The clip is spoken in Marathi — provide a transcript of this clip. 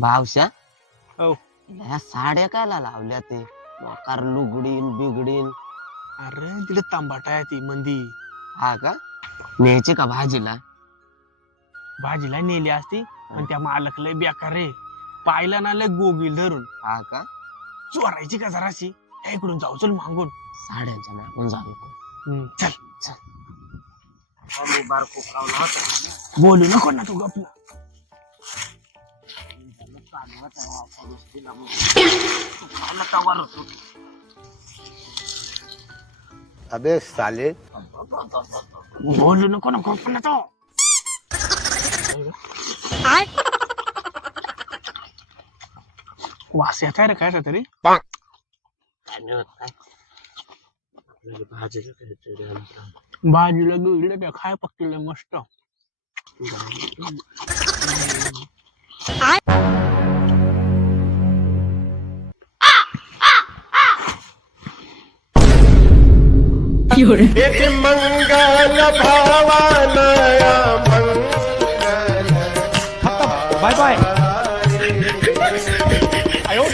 भावशा? हो. ह्या साड्या कायला लावल्या ते? मोकार लुगडीन बिगडीन? अरे तिथे तांबाटा आहे ती मंदी. हा का? न्यायची का भाजीला? भाजीला नेली असती पण त्या मालक लय बेकार रे. पाहिला ना लय गोगील धरून. हा का? चोरायची का जराशी? ए, इकडून जाऊ चल मागून. साड्यांच्या मागून जाऊ हम्म, चल. बोलू नको ना तू गपला अबे साले. बोलू नको ना ना तो वास येत आहे रे काय तरी? भाजीला. भाजीला गेली त्या खाय पक्कीला मस्त. મંગલ ભાવાનયા મંગલ બાય બાય આયો